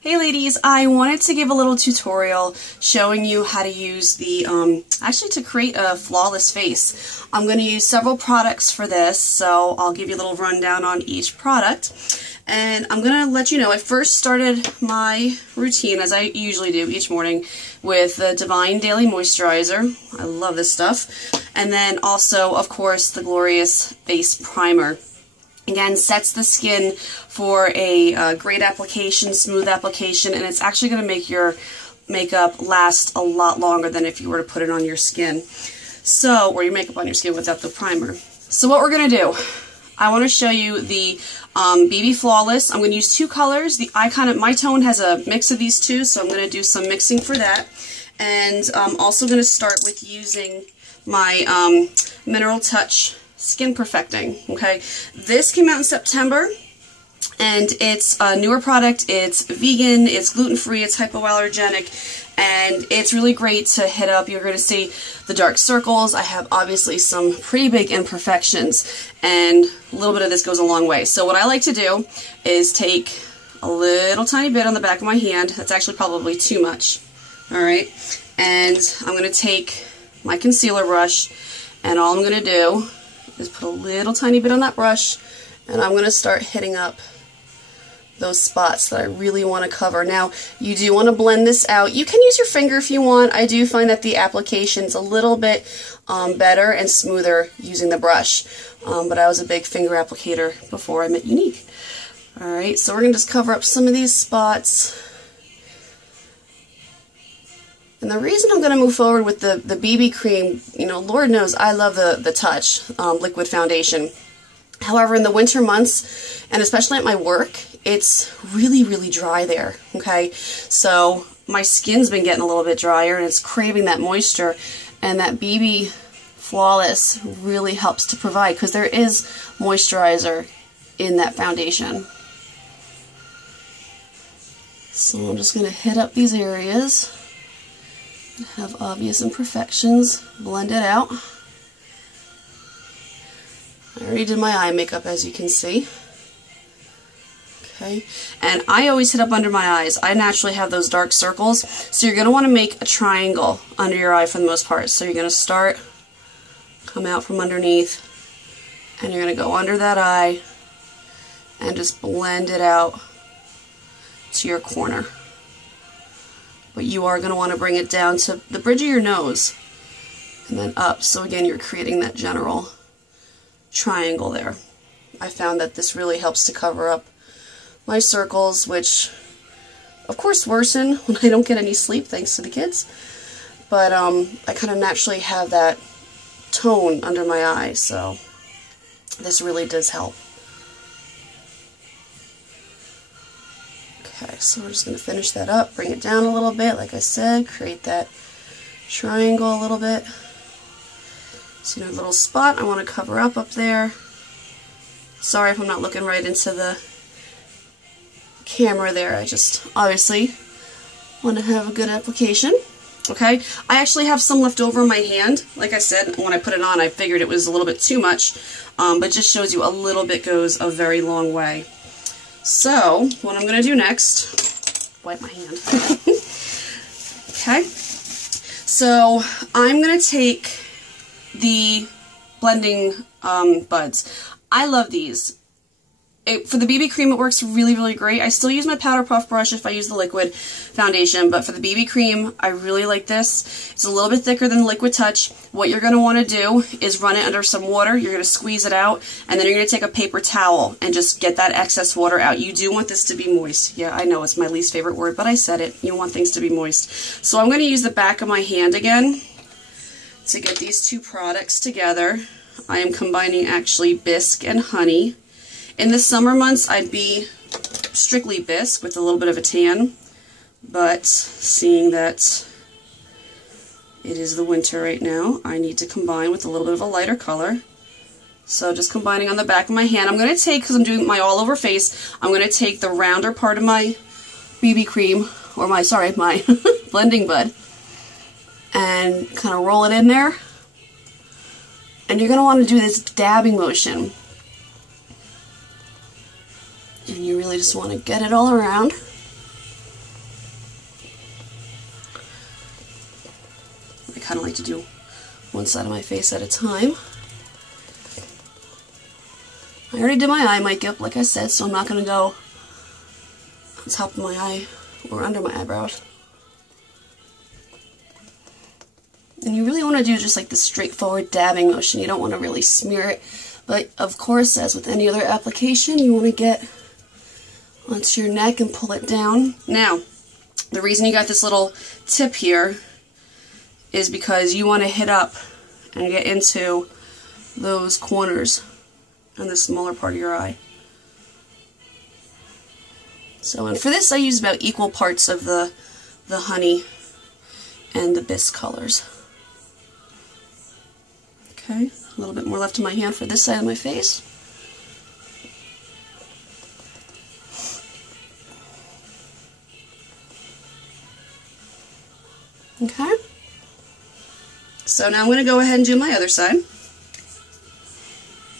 Hey ladies, I wanted to give a little tutorial showing you how to use the, actually to create a flawless face. I'm going to use several products for this, so I'll give you a little rundown on each product. And I'm going to let you know, I first started my routine, as I usually do each morning, with the Divine Daily Moisturizer. I love this stuff. And then also, of course, the Glorious Face Primer. Again, sets the skin for a great application, smooth application, and it's actually going to make your makeup last a lot longer than if you were to put it on your skin. So, or your makeup on your skin without the primer. So what we're going to do, I want to show you the BB Flawless. I'm going to use two colors. My tone has a mix of these two, so I'm going to do some mixing for that. And I'm also going to start with using my Mineral Touch Skin Perfecting. Okay, this came out in September, and it's a newer product. It's vegan, it's gluten-free, it's hypoallergenic, and it's really great to hit up. You're going to see the dark circles. I have obviously some pretty big imperfections, and a little bit of this goes a long way. So what I like to do is take a little tiny bit on the back of my hand. That's actually probably too much. Alright, and I'm going to take my concealer brush, and all I'm going to do is put a little tiny bit on that brush, and I'm going to start hitting up those spots that I really want to cover. Now, you do want to blend this out. You can use your finger if you want. I do find that the application's a little bit better and smoother using the brush, but I was a big finger applicator before I met Younique. Alright, so we're going to just cover up some of these spots. And the reason I'm going to move forward with the BB cream, you know, Lord knows I love the Touch liquid foundation. However, in the winter months, and especially at my work, it's really, really dry there, okay? So my skin's been getting a little bit drier, and it's craving that moisture, and that BB Flawless really helps to provide, because there is moisturizer in that foundation. So I'm just going to hit up these areas. Have obvious imperfections, blend it out. I already did my eye makeup, as you can see. Okay, and I always hit up under my eyes. I naturally have those dark circles, so you're going to want to make a triangle under your eye for the most part. So you're going to start, come out from underneath, and you're going to go under that eye and just blend it out to your corner. But you are going to want to bring it down to the bridge of your nose and then up. So again, you're creating that general triangle there. I found that this really helps to cover up my circles, which of course worsen when I don't get any sleep thanks to the kids. But I kind of naturally have that tone under my eyes, so this really does help. Okay, so we're just going to finish that up, bring it down a little bit, like I said, create that triangle a little bit. See a little spot I want to cover up there. Sorry if I'm not looking right into the camera there, I just obviously want to have a good application. Okay, I actually have some left over in my hand. Like I said, when I put it on, I figured it was a little bit too much, but just shows you a little bit goes a very long way. So, what I'm going to do next, wipe my hand. Okay, so I'm going to take the blending buds. I love these. For the BB cream, it works really, really great. I still use my powder puff brush if I use the liquid foundation, but for the BB cream, I really like this. It's a little bit thicker than the Liquid Touch. What you're going to want to do is run it under some water. You're going to squeeze it out, and then you're going to take a paper towel and just get that excess water out. You do want this to be moist. Yeah, I know it's my least favorite word, but I said it. You want things to be moist. So I'm going to use the back of my hand again to get these two products together. I am combining actually bisque and honey. In the summer months, I'd be strictly bisque with a little bit of a tan, but seeing that it is the winter right now, I need to combine with a little bit of a lighter color. So just combining on the back of my hand. I'm going to take, because I'm doing my all over face, I'm going to take the rounder part of my BB cream, or my blending bud, and kind of roll it in there. And you're going to want to do this dabbing motion. And you really just want to get it all around. kind of like to do one side of my face at a time. I already did my eye makeup, like I said, so I'm not going to go on top of my eye or under my eyebrows. And you really want to do just like the straightforward dabbing motion. You don't want to really smear it. But of course, as with any other application, you want to get onto your neck and pull it down. Now, the reason you got this little tip here is because you want to hit up and get into those corners on the smaller part of your eye. So, and for this I use about equal parts of the honey and the bisque colors. Okay, a little bit more left in my hand for this side of my face. Okay, so now I'm going to go ahead and do my other side.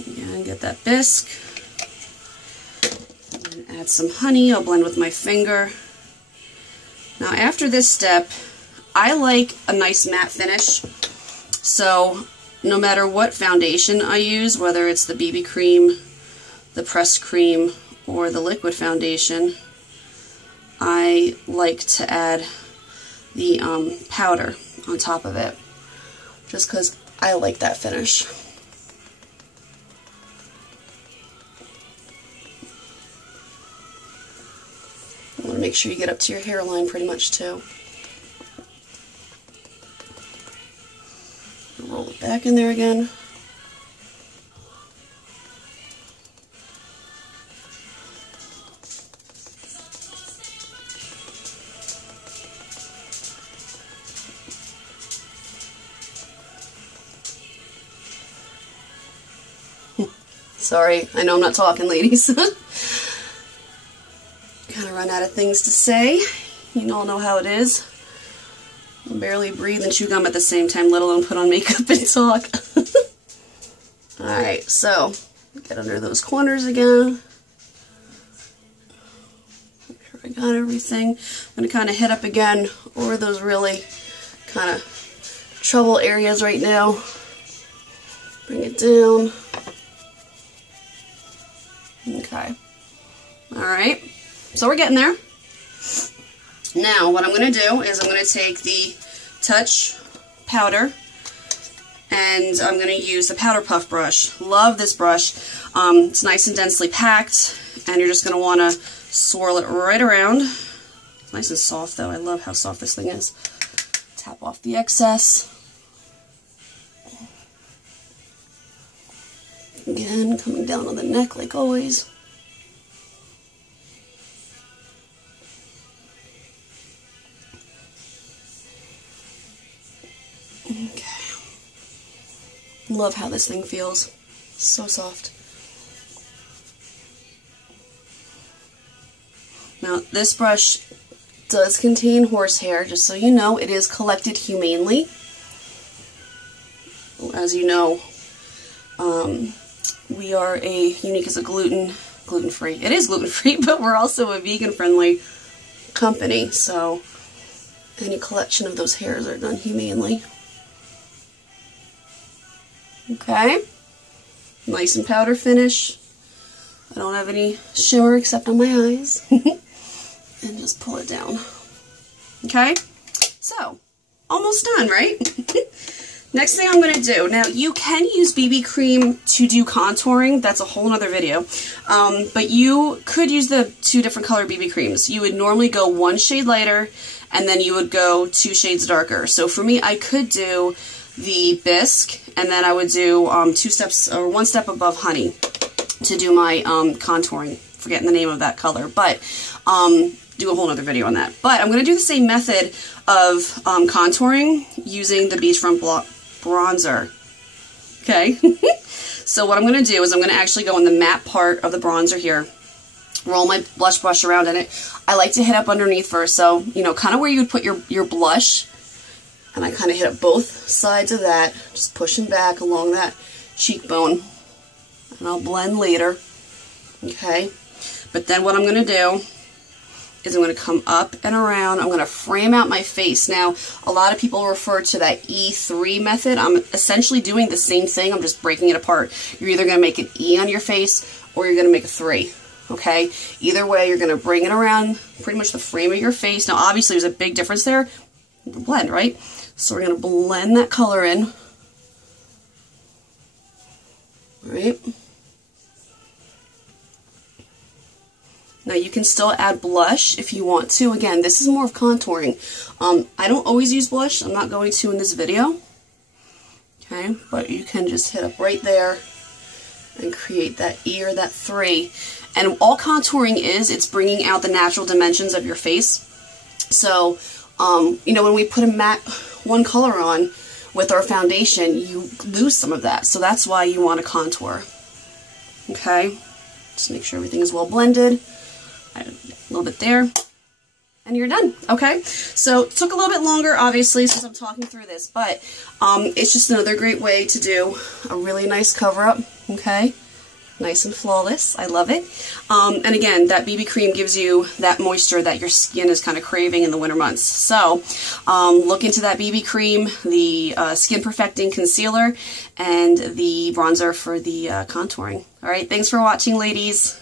Again, get that bisque. And add some honey. I'll blend with my finger. Now after this step, I like a nice matte finish. So no matter what foundation I use, whether it's the BB cream, the pressed cream, or the liquid foundation, I like to add the powder on top of it, just because I like that finish. You want to make sure you get up to your hairline pretty much too. Roll it back in there again. Sorry, I know I'm not talking, ladies. Kind of run out of things to say. You all know how it is. I barely breathe and chew gum at the same time, let alone put on makeup and talk. Alright, so get under those corners again. Make sure I got everything. I'm going to kind of hit up again over those really kind of trouble areas right now. Bring it down. Okay. Alright, so we're getting there. Now, what I'm going to do is I'm going to take the Touch powder and I'm going to use the Powder Puff brush. Love this brush. It's nice and densely packed, and you're just going to want to swirl it right around. It's nice and soft though. I love how soft this thing is. Tap off the excess. Again, coming down on the neck like always. Okay. Love how this thing feels. So soft. Now, this brush does contain horsehair, just so you know. It is collected humanely. As you know, we are Younique is a gluten-free. It is gluten-free, but we're also a vegan-friendly company, so any collection of those hairs are done humanely. Okay, nice and powder finish. I don't have any shimmer except on my eyes. And just pull it down. Okay, so almost done, right? Next thing I'm going to do, now you can use BB cream to do contouring, that's a whole other video, but you could use the two different color BB creams. You would normally go one shade lighter, and then you would go 2 shades darker. So for me, I could do the bisque, and then I would do 2 steps, or 1 step above honey to do my contouring. Forgetting the name of that color, but do a whole other video on that. But I'm going to do the same method of contouring using the Beachfront bronzer. Okay, so what I'm going to do is I'm going to actually go in the matte part of the bronzer here, roll my blush brush around in it. I like to hit up underneath first, so, you know, kind of where you would put your blush, and I kind of hit up both sides of that, just pushing back along that cheekbone, and I'll blend later. Okay, but then what I'm going to do is I'm going to come up and around. I'm going to frame out my face. Now, a lot of people refer to that E3 method. I'm essentially doing the same thing. I'm just breaking it apart. You're either going to make an E on your face or you're going to make a 3. Okay? Either way, you're going to bring it around pretty much the frame of your face. Now, obviously, there's a big difference there. The blend, right? So we're going to blend that color in. All right? Now you can still add blush if you want to. Again, this is more of contouring. I don't always use blush. I'm not going to in this video. Okay, but you can just hit up right there and create that E or that 3. And all contouring is, it's bringing out the natural dimensions of your face. So, you know, when we put a matte one color on with our foundation, you lose some of that. So that's why you want to contour. Okay, just make sure everything is well blended. A little bit there, and you're done. Okay, so it took a little bit longer, obviously, since I'm talking through this, but it's just another great way to do a really nice cover-up. Okay, nice and flawless. I love it. And again, that BB cream gives you that moisture that your skin is kind of craving in the winter months. So look into that BB cream, the Skin Perfecting Concealer, and the bronzer for the contouring. All right, thanks for watching, ladies.